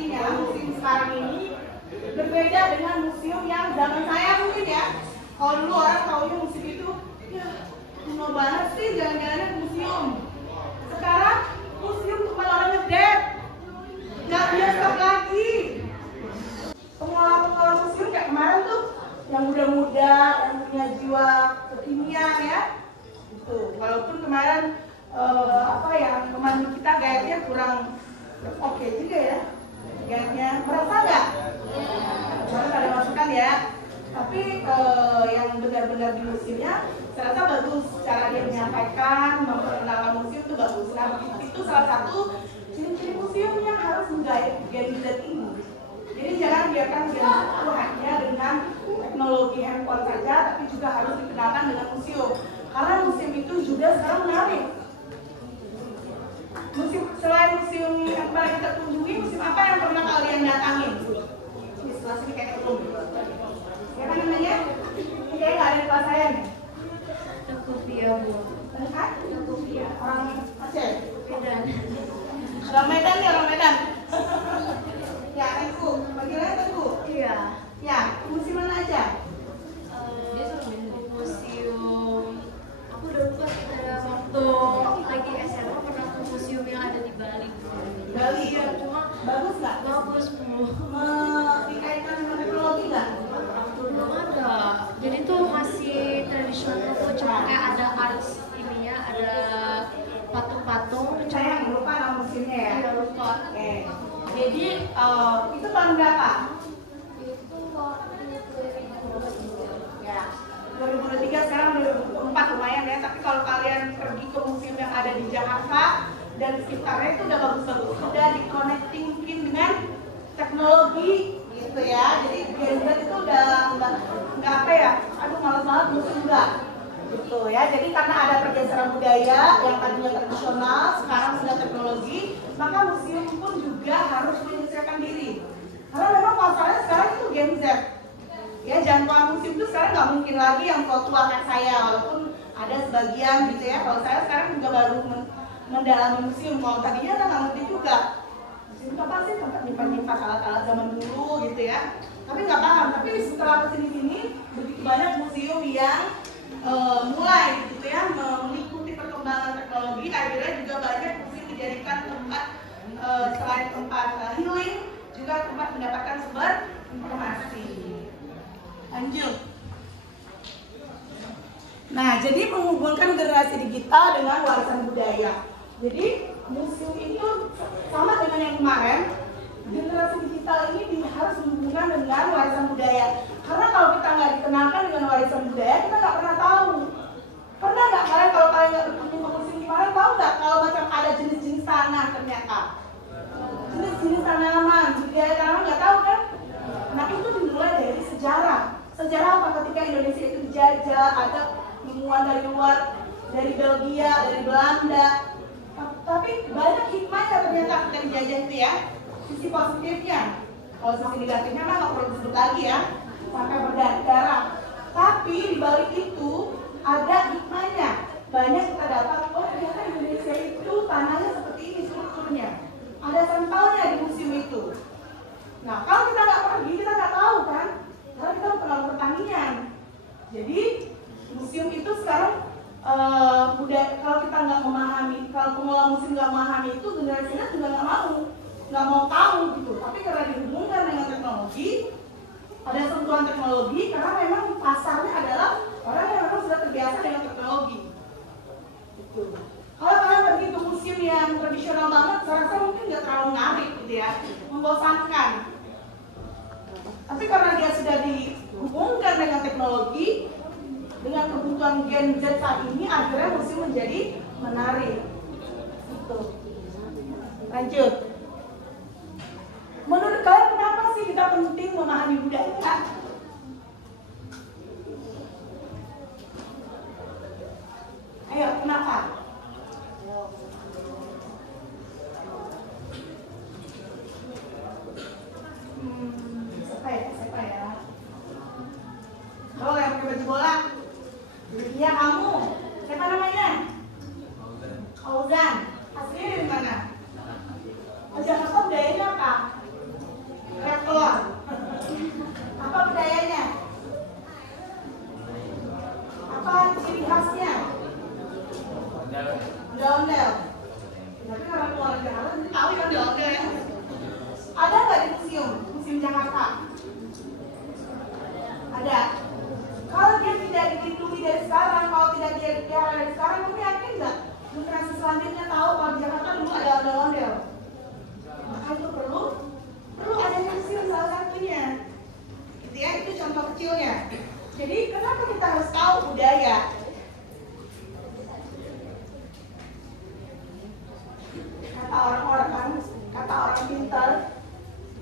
artinya museum sekarang ini berbeda dengan museum yang zaman saya mungkin ya. Kalau dulu orang taunya museum itu, ya kuno banget sih jalan-jalannya ke museum. Sekarang museum cuma orang ngedate, nggak bioskop lagi. Pengelola museum kayak kemarin tuh yang muda-muda, yang punya jiwa kekinian ya. Gitu. Walaupun kemarin yang pemandu kita gayanya kurang oke juga ya. Gayanya merasa nggak? Merasa ada masukan ya. Tapi yang benar-benar di museumnya saya rasa bagus, cara dia menyampaikan, memperkenalkan museum itu bagus. Nah, itu salah satu ciri-ciri museum yang harus menggait Gen Z ini. Jadi jangan biarkan Gen Z itu hanya dengan teknologi handphone saja, tapi juga harus dikenalkan dengan museum. Karena museum itu juga sekarang menarik. Selain museum yang paling kita kunjungi, museum apa yang pernah kalian datangin? Di sebelah sini kayak belum. Siapa namanya? Ini kayaknya nggak ada di kelas saya nih. Tengkuvia, Bu. Tengkuvia. Orang Aceh? Medan. Orang Medan ya, orang Medan. Ya, Tengku. Panggilannya Tengku? Iya. Ya, museum mana aja? Museum. Aku udah lupa ada waktu lagi SMA pernah ke museum yang ada di Bali. Bali? Iya, cuma Bagus nggak? bagus, Bu. Dikaitkan dengan teknologi nggak? Belum ada. Jadi tuh masih tradisional tuh, cuma kayak ada art ininya, ada patung-patung. Saya yang lupa nama museumnya ya. Iya, lupa. Oke. Jadi itu tahun berapa? Itu waktu 2020. Ya. 2023 sekarang 2024 lumayan ya. Tapi kalau kalian pergi ke museum yang ada di Jakarta dan sekitarnya itu udah bagus-bagus, udah di connecting mungkin dengan teknologi gitu ya. Jadi Gen Z itu udah nggak apa ya, aduh malas banget museum enggak gitu ya. Jadi karena ada pergeseran budaya yang tadinya tradisional sekarang sudah teknologi, maka museum pun juga harus menyesuaikan diri. Karena memang masalahnya sekarang itu Gen Z ya, jangkauan museum itu sekarang nggak mungkin lagi yang tua-tua kayak saya, walaupun ada sebagian gitu ya. Kalau saya sekarang juga baru mendalami museum, kalau tadinya saya nggak ngerti juga museum itu apa sih, tempat nyimpan-nyimpan alat-alat zaman dulu gitu ya, tapi nggak paham. Tapi setelah kesini-sini begitu banyak museum yang mulai gitu ya mengikuti perkembangan teknologi, akhirnya juga banyak museum dijadikan tempat selain tempat healing juga tempat mendapatkan sumber informasi. Lanjut. Nah, jadi menghubungkan generasi digital dengan warisan budaya. Jadi museum itu sama dengan yang kemarin, generasi digital ini harus menghubungkan dengan warisan budaya. Karena kalau kita nggak dikenalkan dengan warisan budaya, kita nggak pernah tahu. Pernah nggak kalian, kalau kalian nggak berkunjung ke museum kemarin, tahu nggak kalau macam ada jenis-jenis tanah ternyata? Jenis-jenis tanaman, budaya tanaman nggak tahu kan? Nah, itu dimulai dari sejarah. Sejarah apa? Ketika Indonesia itu dijajah, ada ilmuwan dari luar, dari Belgia, dari Belanda. Tapi banyak hikmahnya ternyata ketika dijajah itu ya. Sisi positifnya. Kalau sisi negatifnya mah nggak perlu disebut lagi ya, sampai berdarah. Tapi di balik itu ada hikmahnya. Banyak kita dapat, oh ternyata Indonesia itu tanahnya seperti ini strukturnya. Ada sampelnya di museum itu. Nah, kalau kita nggak pergi, kita nggak tahu kan, karena kita bukan orang pertanian. Jadi museum itu sekarang kalau kita nggak memahami, kalau pengelola museum nggak memahami itu, generasinya juga nggak mau tahu gitu. Tapi karena dihubungkan dengan teknologi, ada sentuhan teknologi, karena memang pasarnya adalah orang yang memang sudah terbiasa dengan teknologi. Gitu. Kalau kalian pergi ke museum yang tradisional banget, saya rasa mungkin nggak terlalu menarik gitu ya, membosankan. Tapi karena dia sudah dihubungkan dengan teknologi, dengan kebutuhan Gen Z saat ini, akhirnya museum menjadi menarik. Gitu. Lanjut. Menurut kalian kenapa sih kita penting memahami budaya? Ayo, kenapa? Siapa ya? Oh, yang pakai baju bola. Iya, kamu. Siapa namanya? Fauzan. Aslinya dari mana? Oh, Jakarta budayanya apa?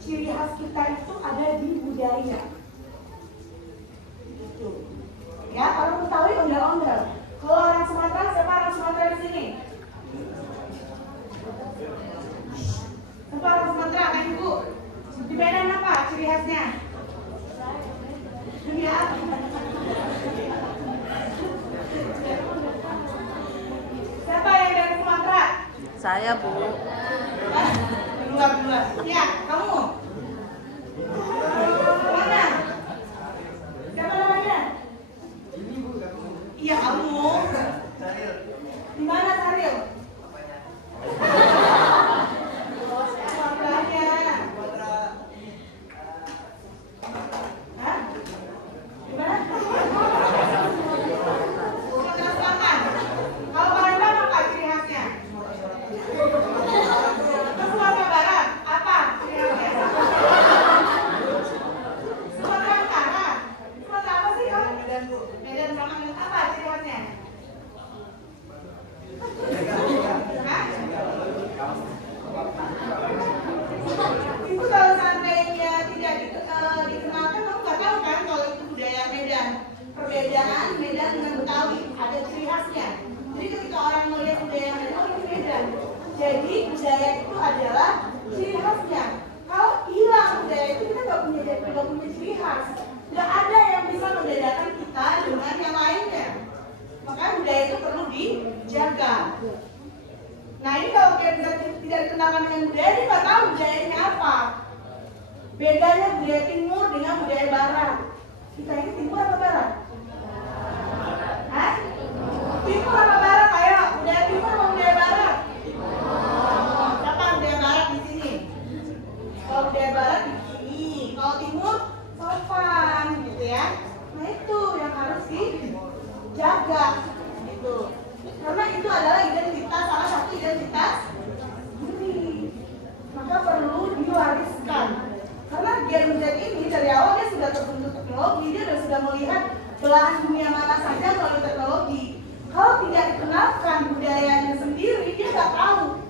ciri khas kita itu ada di budaya. Gitu. Ya, orang Betawi ondel-ondel. Kalau orang Sumatera, siapa orang Sumatera di sini? Siapa orang Sumatera, kan Ibu? Di Medan apa ciri khasnya? Ya. Siapa yang dari Sumatera? Saya, Bu. Dua. Ya, kamu? Mana? Siapa namanya? Iya, kamu. Di mana Saril? Sumateranya. Hah? Di mana? Sumatera Selatan. Kalau Palembang apa ciri khasnya? Sumatera Barat apa ciri khasnya? Sumatera Utara. Sumatera apa sih kamu? Medan sama dengan apa ciri khasnya? Hah? Itu kalau seandainya tidak dikenalkan, kamu nggak tahu kan kalau itu budaya Medan. Perbedaan Medan dengan Betawi ada ciri khasnya. Jadi ketika orang melihat budaya Medan, oh ini Medan. Jadi budaya itu adalah ciri khasnya. Kalau hilang budaya itu kita nggak punya ciri khas. Nggak ada yang bisa membedakan kita dengan yang lainnya. Makanya budaya itu perlu dijaga. Nah ini kalau kita tidak dikenalkan dengan budaya, dia nggak tahu budayanya apa. Bedanya budaya timur dengan budaya barat. Kita ini timur atau barat? Hah? Timur apa barat? Ayo, budaya timur atau budaya barat? Siapa budaya barat di sini? Kalau budaya barat di sini, kalau timur sopan, gitu ya. Nah itu yang harus dijaga, gitu. Karena itu adalah identitas, salah satu identitas diri. Maka perlu diwariskan. Karena Gen Z ini dari awal dia sudah terbentuk teknologi, dia sudah melihat belahan dunia mana saja melalui teknologi. Kalau tidak dikenalkan budayanya sendiri, dia nggak tahu.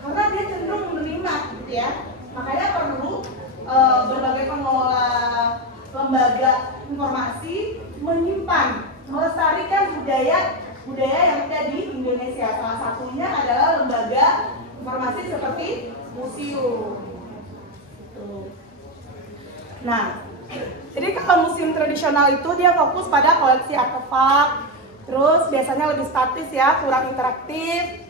Karena dia cenderung menerima, gitu ya. Makanya perlu berbagai pengelola lembaga informasi menyimpan, melestarikan budaya yang ada di Indonesia. Salah satunya adalah lembaga informasi seperti museum. Nah, jadi kalau museum tradisional itu dia fokus pada koleksi artefak, terus biasanya lebih statis ya, kurang interaktif.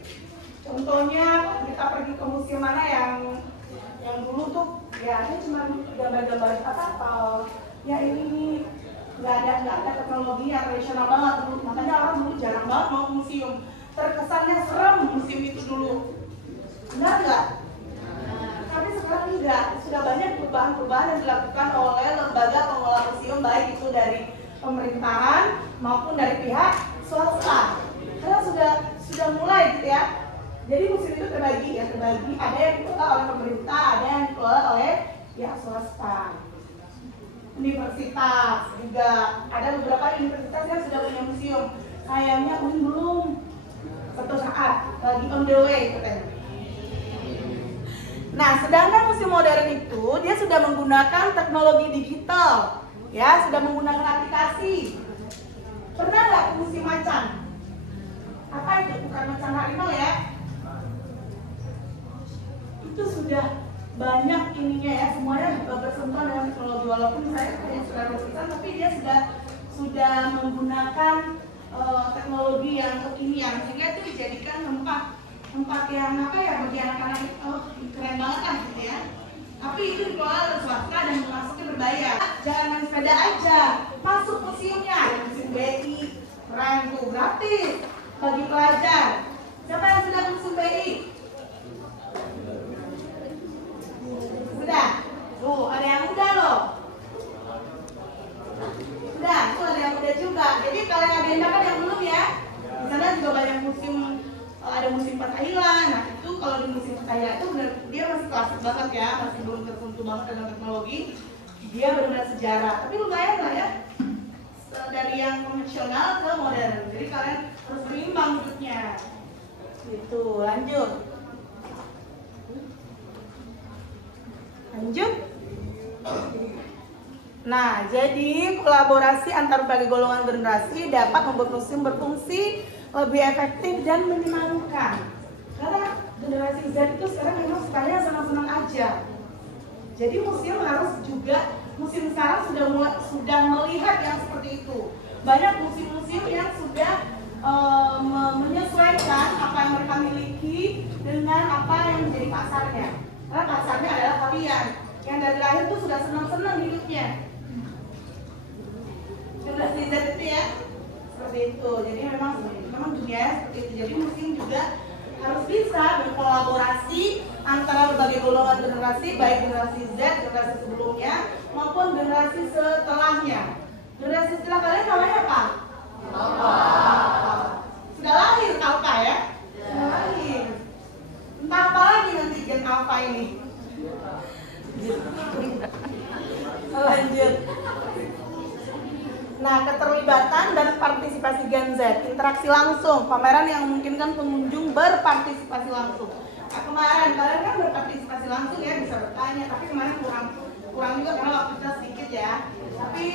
Contohnya kita pergi ke museum mana yang dulu tuh ya ini cuma gambar-gambar apa ya ini nggak ada teknologi yang tradisional banget dulu. Makanya orang dulu jarang banget mau ke museum. Terkesannya serem museum itu dulu. Benar nggak? Tapi sekarang tidak. Sudah banyak perubahan-perubahan yang dilakukan oleh lembaga pengelola museum, baik itu dari pemerintahan maupun dari pihak swasta. Karena sudah mulai gitu ya. Jadi museum itu terbagi. Ada yang dikelola oleh pemerintah, ada yang dikelola oleh pihak swasta. Universitas juga ada beberapa universitas yang sudah punya museum. Sayangnya belum. Suatu saat lagi on the way katanya. Nah, sedangkan museum modern itu dia sudah menggunakan teknologi digital, ya, sudah menggunakan aplikasi. Pernah nggak ke museum macan? Apa itu? Bukan macan harimau ya? Itu sudah banyak ininya ya, semuanya bersentuhan dengan teknologi. Walaupun saya hanya sudah lukisan, tapi dia sudah menggunakan teknologi yang kekinian, sehingga itu dijadikan tempat yang apa ya bagi anak-anak itu keren banget lah gitu ya. Tapi itu dikelola oleh swasta dan masuknya berbayar. Jangan main sepeda aja, masuk museumnya. Museum BI, keren tuh, gratis bagi pelajar. Siapa yang sudah ke museum BI? Sudah? Tuh, ada yang muda loh. Sudah, tuh ada yang muda juga. Jadi kalau yang agenda kan yang belum ya. Di sana juga banyak museum, ada museum Fathaila. Nah itu kalau di museum Fathaila itu benar dia masih klasik banget ya, masih belum tersentuh banget dengan teknologi. Dia benar-benar sejarah. Tapi lumayan lah ya. Dari yang konvensional ke modern. Jadi kalian harus berimbang hidupnya. Gitu, lanjut. Lanjut. Nah, jadi kolaborasi antar berbagai golongan generasi dapat membuat museum berfungsi lebih efektif dan menyenangkan. Karena generasi Z itu sekarang memang sukanya senang-senang aja. Jadi museum sekarang sudah melihat yang seperti itu. Banyak museum-museum yang sudah menyesuaikan apa yang mereka miliki dengan apa yang menjadi pasarnya. Karena pasarnya adalah kalian yang dari lahir tuh sudah senang-senang hidupnya. Generasi Z itu ya seperti itu. Jadi memang dunia seperti itu. Jadi museum juga harus bisa berkolaborasi antara berbagai golongan generasi, baik generasi Z, generasi sebelumnya maupun generasi setelahnya. Generasi setelah kalian namanya apa? Alpha. Sudah lahir Alpha ya? Sudah lahir. Entah apa lagi nanti Gen Alpha ini. Lanjut. Nah, keterlibatan dan partisipasi Gen Z, interaksi langsung, pameran yang memungkinkan pengunjung berpartisipasi langsung. Nah, kemarin kalian kan berpartisipasi langsung ya, bisa bertanya, tapi kemarin kurang juga karena waktu kita sedikit ya. Tapi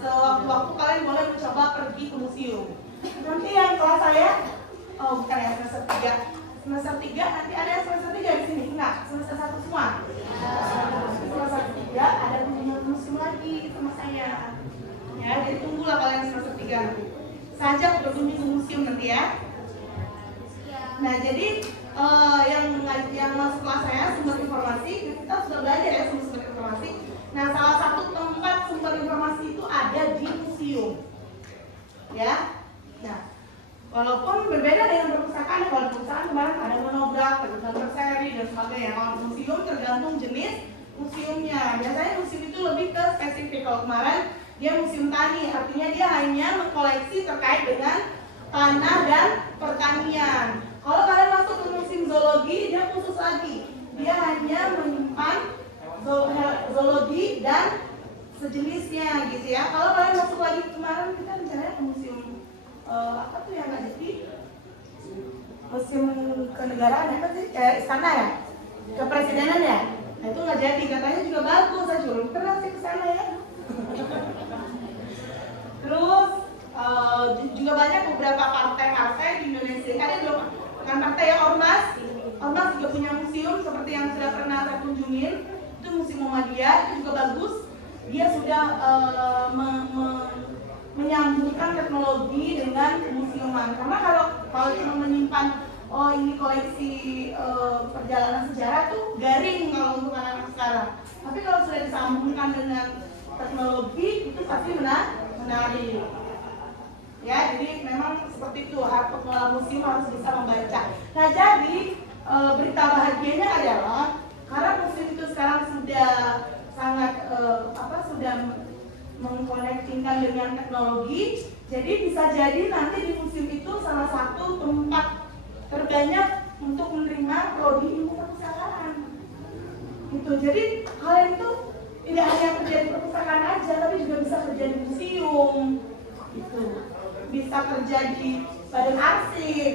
sewaktu-waktu kalian boleh mencoba pergi ke museum. Nanti yang kelas saya, bukan ya semester 3. Semester 3 nanti ada yang semester 3 di sini, enggak? Semester 1 semua. Semester 3 ada kunjungan museum lagi sama saya. Ya, jadi tunggulah kalian semester 3 nanti. Saja berkunjung ke museum nanti ya. Nah, jadi yang masuk kelas saya sumber informasi, kita sudah belajar ya sumber informasi. Nah, salah satu tempat sumber informasi itu ada di museum. Ya. Nah, walaupun berbeda dengan perpustakaan, kalau perpustakaan kemarin ada monograf, ada berseri dan sebagainya. Kalau museum tergantung jenis museumnya. Biasanya museum itu lebih ke spesifik. Kalau kemarin dia museum tani, artinya dia hanya mengkoleksi terkait dengan tanah dan pertanian. Kalau kalian masuk ke museum zoologi, dia khusus lagi. Dia hanya menyimpan zoologi dan sejenisnya gitu ya. Kalau kalian masuk lagi kemarin kita rencananya ke museum apa tuh yang nggak jadi? Museum kenegaraan apa sih? Istana ya? Kepresidenan ya? Nah itu nggak jadi, katanya juga bagus, saya juga pernah sih ke sana ya. Terus juga banyak beberapa partai-partai di Indonesia. Ada juga bukan partai ya, ormas juga punya museum seperti yang sudah pernah saya kunjungin. Itu Museum Muhammadiyah, itu juga bagus. Dia sudah menyambungkan teknologi dengan museuman. Karena kalau cuma menyimpan ini koleksi perjalanan sejarah tuh garing kalau untuk anak-anak sekarang. Tapi kalau sudah disambungkan dengan teknologi itu pasti menarik. Ya, jadi memang seperti itu, pengelola museum harus bisa membaca. Nah, jadi berita bahagianya adalah karena museum itu sekarang sudah sangat sudah mengkonektikan dengan teknologi, jadi bisa jadi nanti di museum itu salah satu tempat terbanyak untuk menerima prodi ilmu perpustakaan. Gitu. Jadi kalian itu tidak hanya kerja di perpustakaan aja, tapi juga bisa kerja di museum, gitu. Bisa kerja di badan arsip,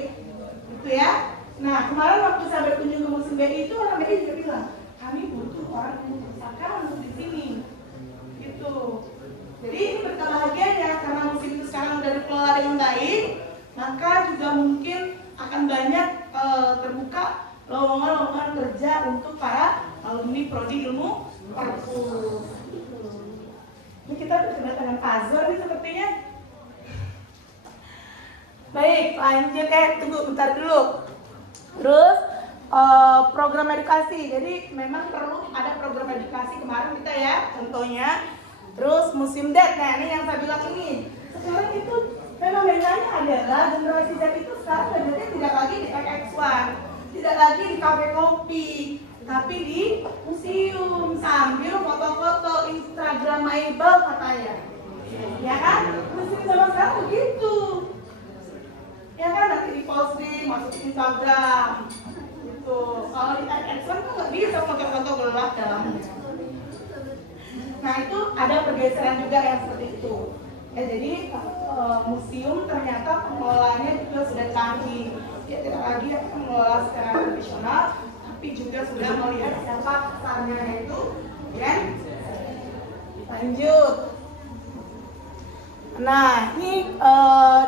gitu ya. Nah, kemarin waktu saya berkunjung ke Museum BI itu, orang BI juga bilang, kami butuh orang ilmu perpustakaan untuk di sini, gitu. Jadi ini berita bahagia ya, karena museum itu sekarang sudah dikelola dengan baik, maka juga mungkin akan banyak terbuka lowongan-lowongan kerja untuk para alumni prodi ilmu perpus. Ini kita berkenalan puzzle nih sepertinya. Baik, lanjut tunggu bentar dulu. Terus program edukasi. Jadi memang perlu ada program edukasi kemarin kita ya, contohnya. Terus museum date, nah ini yang saya bilang ini. Sekarang itu fenomenanya adalah generasi Z itu sekarang belajarnya tidak lagi di XX1, tidak lagi di kafe kopi, tapi di museum sambil foto-foto Instagramable katanya. Ya kan? Museum zaman sekarang begitu. Ya kan, nanti di posting, masuk Instagram gitu. Kalau di XX1 kan nggak bisa foto-foto gelap dalamnya. Nah itu ada pergeseran juga yang seperti itu. Ya jadi museum ternyata pengelolanya juga sudah canggih. Ya tidak lagi mengelola secara tradisional, tapi juga sudah melihat siapa pasarnya, itu Lanjut. Nah, ini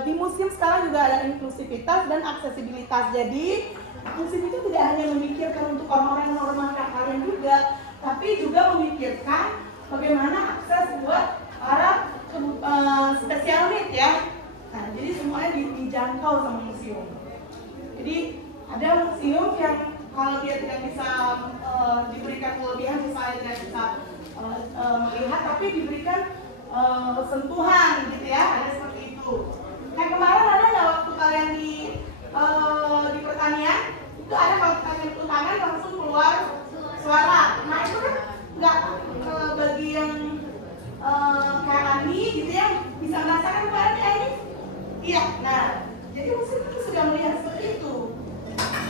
di museum sekarang juga ada inklusivitas dan aksesibilitas. Jadi museum itu tidak hanya memikirkan untuk orang-orang normal kayak kalian juga, tapi juga memikirkan bagaimana akses buat para special need ya. Nah, jadi semuanya dijangkau sama museum. Jadi ada museum yang kalau dia tidak bisa diberikan kelebihan, misalnya tidak bisa melihat, tapi diberikan sentuhan gitu ya, ada seperti itu. Nah kemarin ada nggak waktu kalian di pertanian itu ada kalau kalian tepuk tangan langsung keluar suara. Nah itu kan nggak bagi yang kayak kami gitu ya bisa merasakan suaranya ini. Iya. Nah jadi musim itu sudah melihat seperti itu.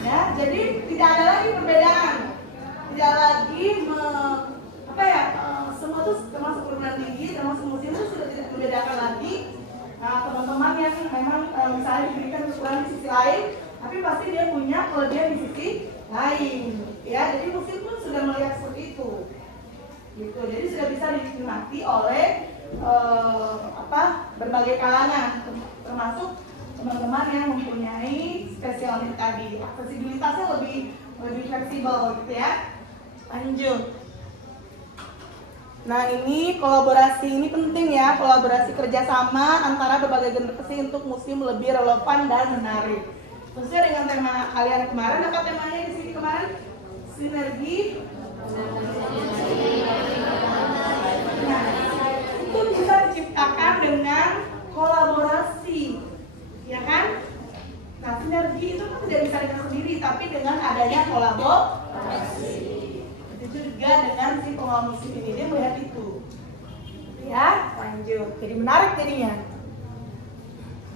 Ya jadi tidak ada lagi perbedaan, tidak lagi semua itu termasuk perguruan tinggi, termasuk museum itu sudah tidak membedakan lagi. Nah, teman-teman yang memang misalnya diberikan kekurangan di sisi lain, tapi pasti dia punya kelebihan di sisi lain. Ya, jadi museum pun sudah melihat seperti itu. Gitu. Jadi sudah bisa dinikmati oleh berbagai kalangan, termasuk teman-teman yang mempunyai spesial need tadi. Aksesibilitasnya lebih fleksibel gitu ya. Lanjut. Nah ini kolaborasi, ini penting ya, kolaborasi kerjasama antara berbagai generasi untuk museum lebih relevan dan menarik. Sesuai dengan tema kalian kemarin, apa temanya di sini kemarin? Sinergi. Nah itu bisa diciptakan dengan kolaborasi, ya kan? Nah sinergi itu kan tidak bisa dengan sendiri, tapi dengan adanya kolaborasi. Juga dengan si pengelola museum ini dia melihat itu. Ya, lanjut. Jadi menarik jadinya.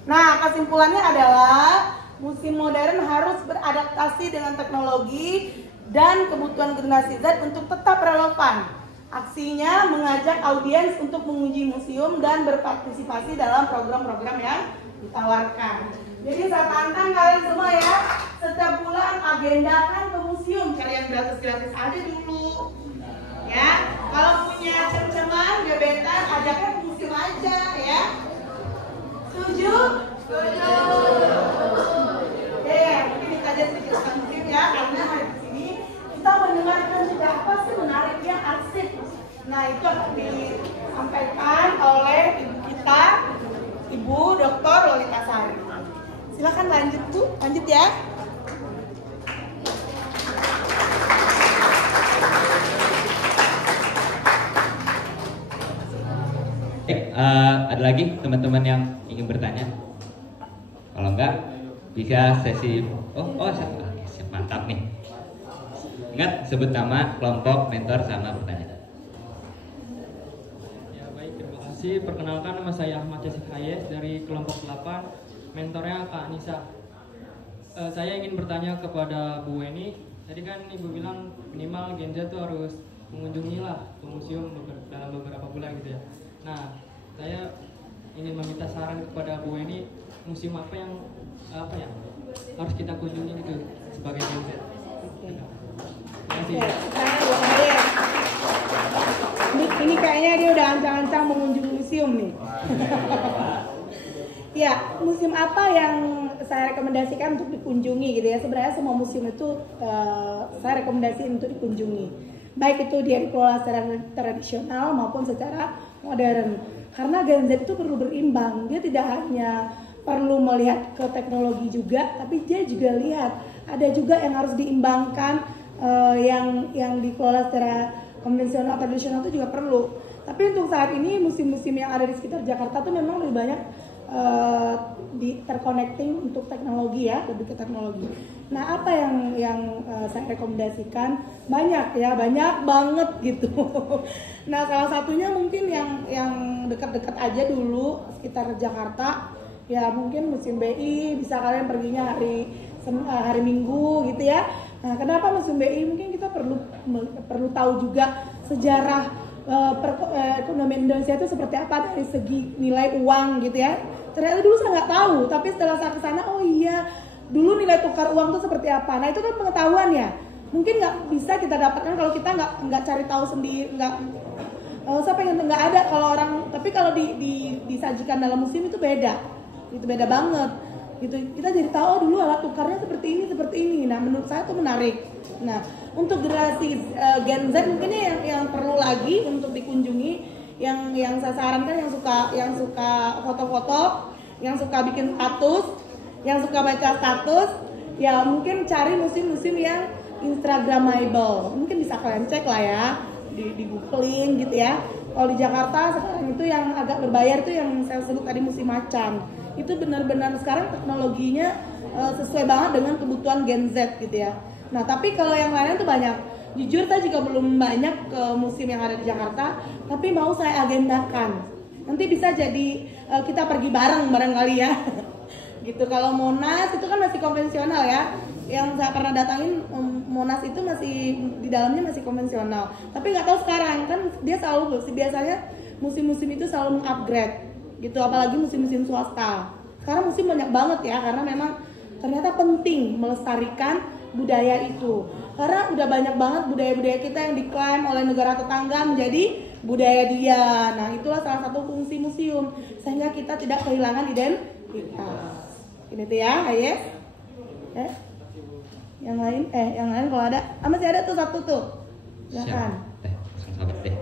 Nah, kesimpulannya adalah museum modern harus beradaptasi dengan teknologi dan kebutuhan generasi Z untuk tetap relevan. Aksinya mengajak audiens untuk menguji museum dan berpartisipasi dalam program-program yang ditawarkan. Jadi saya tantang kalian semua ya, setiap bulan agendakan ke museum, cari yang gratis-gratis aja dulu. Ya, kalau punya cem-ceman, gebetan, ajaknya ke museum aja ya. Setuju? Setuju. Mungkin kita aja sedikit tentang museum ya, karena hari ini kita mendengarkan juga apa sih menariknya arsip. Nah itu akan disampaikan oleh ibu kita, Ibu Dr. Lolita Sari. Silakan lanjut Bu, lanjut ya. Ada lagi teman-teman yang ingin bertanya? Kalau enggak, bisa sesi. Siap, mantap nih. Ingat sebut nama, kelompok, mentor, sama pertanyaan. Ya baik, terima kasih. Perkenalkan nama saya Ahmad Yasif Hayes dari kelompok 8, mentornya Kak Nisa. Saya ingin bertanya kepada Bu Weni. Tadi kan Ibu bilang minimal Gen Z itu harus mengunjungi lah ke museum dalam beberapa bulan gitu ya. Nah, saya ingin meminta saran kepada Bu Weni, museum apa yang harus kita kunjungi gitu sebagai Gen Z. Terima kasih. Ini kayaknya dia udah ancang-ancang mengunjungi museum nih. Ya, museum apa yang saya rekomendasikan untuk dikunjungi gitu ya. Sebenarnya semua museum itu saya rekomendasikan untuk dikunjungi. Baik itu dia dikelola secara tradisional maupun secara modern. Karena Gen Z itu perlu berimbang. Dia tidak hanya perlu melihat ke teknologi juga, tapi dia juga lihat ada juga yang harus diimbangkan, yang dikelola secara konvensional tradisional itu juga perlu. Tapi untuk saat ini museum-museum yang ada di sekitar Jakarta tuh memang lebih banyak terconnecting untuk teknologi ya, lebih ke teknologi. Nah apa yang saya rekomendasikan banyak banget gitu. Nah salah satunya mungkin yang dekat-dekat aja dulu sekitar Jakarta ya, mungkin Museum BI bisa kalian perginya hari Minggu gitu ya. Nah kenapa Museum BI? Mungkin kita perlu tahu juga sejarah ekonomi Indonesia itu seperti apa dari segi nilai uang gitu ya. Ternyata dulu saya nggak tahu, tapi setelah saya kesana, oh iya, dulu nilai tukar uang itu seperti apa. Nah itu kan pengetahuan ya. Mungkin nggak bisa kita dapatkan kalau kita nggak cari tahu sendiri, Saya pengen nggak ada kalau orang, tapi kalau disajikan dalam museum itu beda banget gitu. Kita jadi tahu dulu alat tukarnya seperti ini. Nah menurut saya itu menarik. Nah untuk generasi Gen Z mungkin yang perlu lagi untuk dikunjungi, yang saya sarankan yang suka foto-foto, yang suka bikin status, yang suka baca status, ya mungkin cari museum-museum yang instagramable. Mungkin bisa kalian cek lah ya di googling gitu ya. Kalau di Jakarta sekarang itu yang agak berbayar itu yang saya sebut tadi Museum Macan. Itu benar-benar sekarang teknologinya sesuai banget dengan kebutuhan Gen Z gitu ya. Nah tapi kalau yang lainnya tuh banyak. Jujur saya juga belum banyak ke museum yang ada di Jakarta, tapi mau saya agendakan. Nanti bisa jadi kita pergi bareng barangkali ya. Gitu. Kalau Monas itu kan masih konvensional ya. Yang saya pernah datangin Monas itu masih di dalamnya masih konvensional. Tapi nggak tahu sekarang kan dia selalu biasanya museum-museum itu selalu mengupgrade gitu, apalagi museum-museum swasta. Sekarang museum banyak banget ya, karena memang ternyata penting melestarikan budaya itu. Karena udah banyak banget budaya-budaya kita yang diklaim oleh negara tetangga menjadi budaya dia. Nah, itulah salah satu fungsi museum, sehingga kita tidak kehilangan identitas. Ini tuh ya, Ayes. Yang lain kalau ada, masih ada tuh satu tuh. Silakan. Sahabat deh.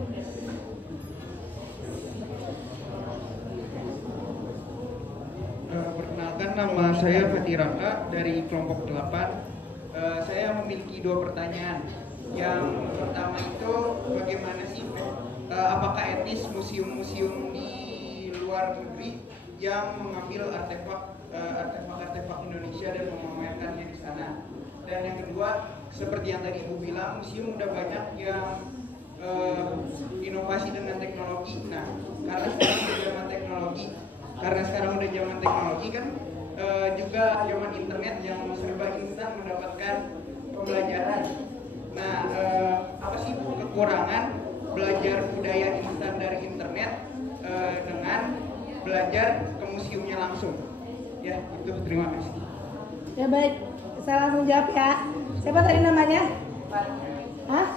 Perkenalkan, nama saya Fatih Raka dari kelompok 8. Saya memiliki 2 pertanyaan. Yang pertama itu bagaimana sih apakah etis museum-museum di luar negeri yang mengambil artefak Indonesia dan memamerkannya di sana? Dan yang kedua, seperti yang tadi Ibu bilang, museum udah banyak yang inovasi dengan teknologi. Nah, karena sekarang udah zaman teknologi kan, juga zaman internet yang serba instan mendapatkan pembelajaran. Nah, apa sih kekurangan belajar budaya instan dari internet dengan belajar ke museumnya langsung? Ya, itu terima kasih. Ya baik, saya langsung jawab ya. Siapa tadi namanya? Hah?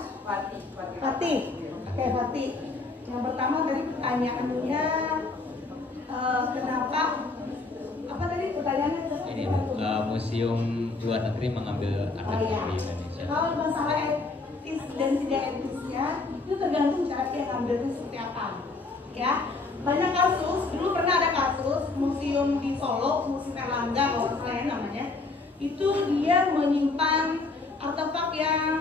Fatih. Oke, Fatih. Yang pertama tadi pertanyaannya kenapa? Apa tadi pertanyaannya? Ini museum luar negeri mengambil artefak di Indonesia. Kalau masalah etis dan tidak etisnya itu tergantung cara dia ngambilnya seperti apa. Ya, banyak kasus. Dulu pernah ada kasus museum di Solo, Museum Erlangga kalau nggak salah ya namanya. Itu dia menyimpan artefak yang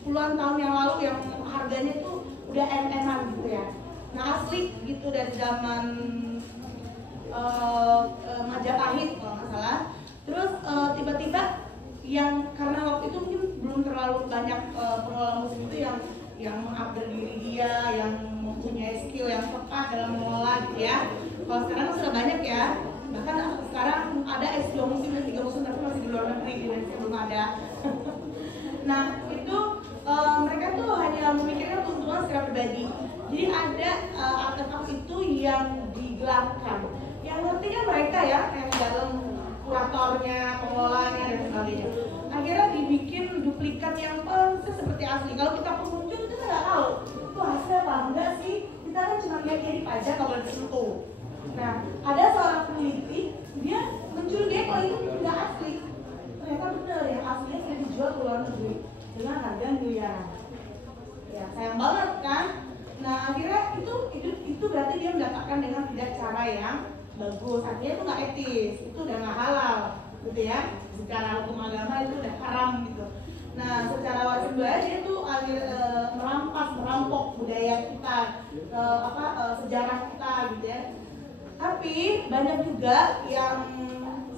puluhan tahun yang lalu yang harganya itu udah MM-an gitu ya. Nah asli gitu dari zaman Majapahit kalau nggak salah. Terus tiba-tiba yang karena waktu itu mungkin belum terlalu banyak pengelola museum itu yang mengupgrade diri dia, yang mempunyai skill yang tepat dalam mengelola gitu ya. Kalau sekarang sudah banyak ya. Bahkan sekarang ada S2 museum dan 3 museum tapi masih di luar negeri, di Indonesia belum ada. Nah itu mereka tuh hanya memikirkan keuntungan secara pribadi. Jadi ada artefak itu yang digelapkan. Yang ngerti kan mereka ya, yang dalam kuratornya, pengelolanya dan sebagainya. Akhirnya dibikin duplikat yang persis seperti asli. Kalau kita pengunjung itu nggak tahu itu asli apa enggak sih. Kita kan cuma lihat dia dipajang kalau disentuh. Nah, ada seorang peneliti, dia mencurigai kalau itu tidak asli. Ternyata benar, yang aslinya sudah dijual ke luar negeri dengan harga miliaran. Ya, sayang banget kan? Nah, akhirnya itu berarti dia mendapatkan dengan tidak cara yang bagus. Artinya itu nggak etis, itu udah nggak halal, gitu ya. Secara hukum agama itu udah haram gitu. Nah, secara wajib budaya dia tuh merampok budaya kita, sejarah kita, gitu ya. Tapi banyak juga yang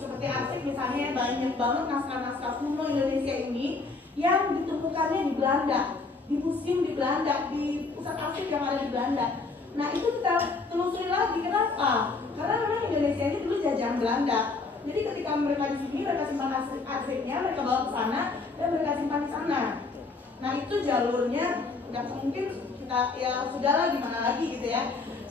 seperti arsip misalnya, banyak banget naskah-naskah kuno Indonesia ini yang ditemukannya di Belanda, di museum di Belanda, di pusat arsip yang ada di Belanda. Nah itu kita telusuri lagi, kenapa? Karena memang Indonesia ini dulu jajahan Belanda. Jadi ketika mereka di sini, mereka simpan arsipnya, mereka bawa ke sana dan mereka simpan di sana. Nah itu jalurnya nggak mungkin kita ya sudahlah gimana lagi gitu ya.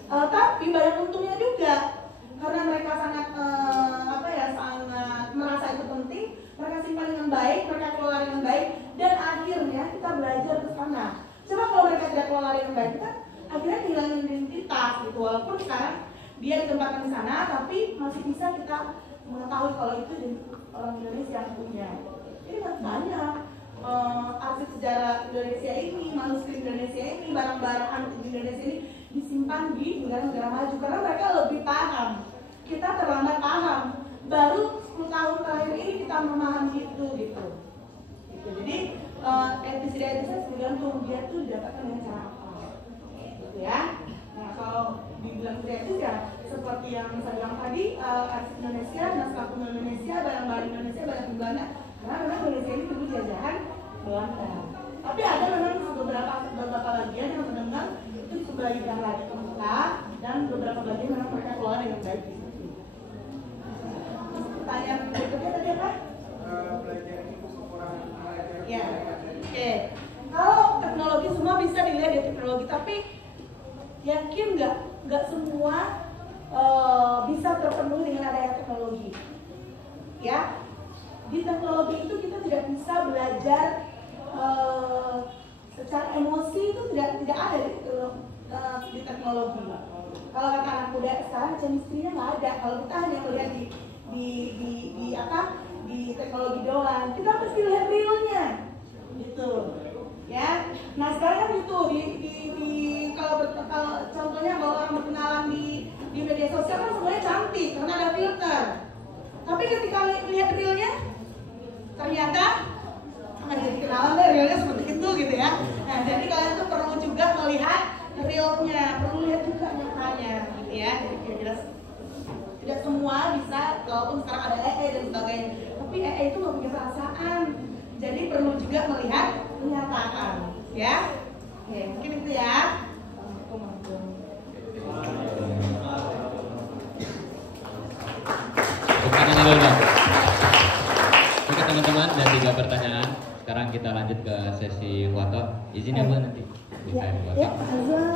Tapi banyak untungnya juga karena mereka sangat sangat merasa itu penting, mereka simpan dengan baik, mereka kelola dengan baik, dan akhirnya kita belajar ke sana. Coba kalau mereka tidak kelola dengan baik, kita akhirnya ngilangin identitas gitu. Walaupun sekarang dia ditempatkan di sana, tapi masih bisa kita mengetahui kalau itu orang Indonesia yang punya. Ini banyak arsip sejarah Indonesia ini, manuskrip Indonesia ini, barang-barang antik Indonesia ini disimpan di negara-negara maju karena mereka lebih paham. Kita terlambat paham. Baru 10 tahun terakhir ini kita memahami itu gitu. Jadi etis-etisnya tergantung dia tuh didapatkan dengan cara apa, gitu ya. Nah kalau dibilang etis ya seperti yang saya bilang tadi, arsip Indonesia, naskah kuno Indonesia, barang-barang Indonesia banyak di Belanda. Karena memang Indonesia ini dulu jajahan Belanda. Tapi ada memang beberapa bagian yang benar-benar itu kembalikan lagi ke kita, dan beberapa bagian memang mereka kelola dengan baik di situ. Pertanyaan berikutnya tadi apa? Belajar itu kekurangan belajar. Ya, oke. Kalau teknologi semua bisa dilihat dari teknologi, tapi yakin nggak semua bisa terpenuhi dengan adanya teknologi. Ya, di teknologi itu kita tidak bisa belajar secara emosi, itu tidak ada di teknologi. Kalau kata anak muda sekarang chemistry-nya nggak ada. Kalau kita hanya melihat di teknologi doang, kita pasti lihat realnya, gitu. Ya, nah sekarang kan gitu kalau contohnya bahwa orang berkenalan di media sosial kan semuanya cantik karena ada filter. Tapi ketika lihat realnya, ternyata nggak jadi kenalan deh, realnya seperti itu gitu ya. Nah jadi kalian tuh perlu juga melihat realnya, perlu lihat juga nyatanya, gitu ya. Jadi jelas tidak semua bisa, walaupun sekarang ada EE dan sebagainya, tapi EE itu nggak punya perasaan. Jadi perlu juga melihat kenyataan, ya. Oke, mungkin itu ya. Oke teman-teman, ada 3 pertanyaan. Sekarang kita lanjut ke sesi foto. Izin ya Bu nanti. Ya, Azwan.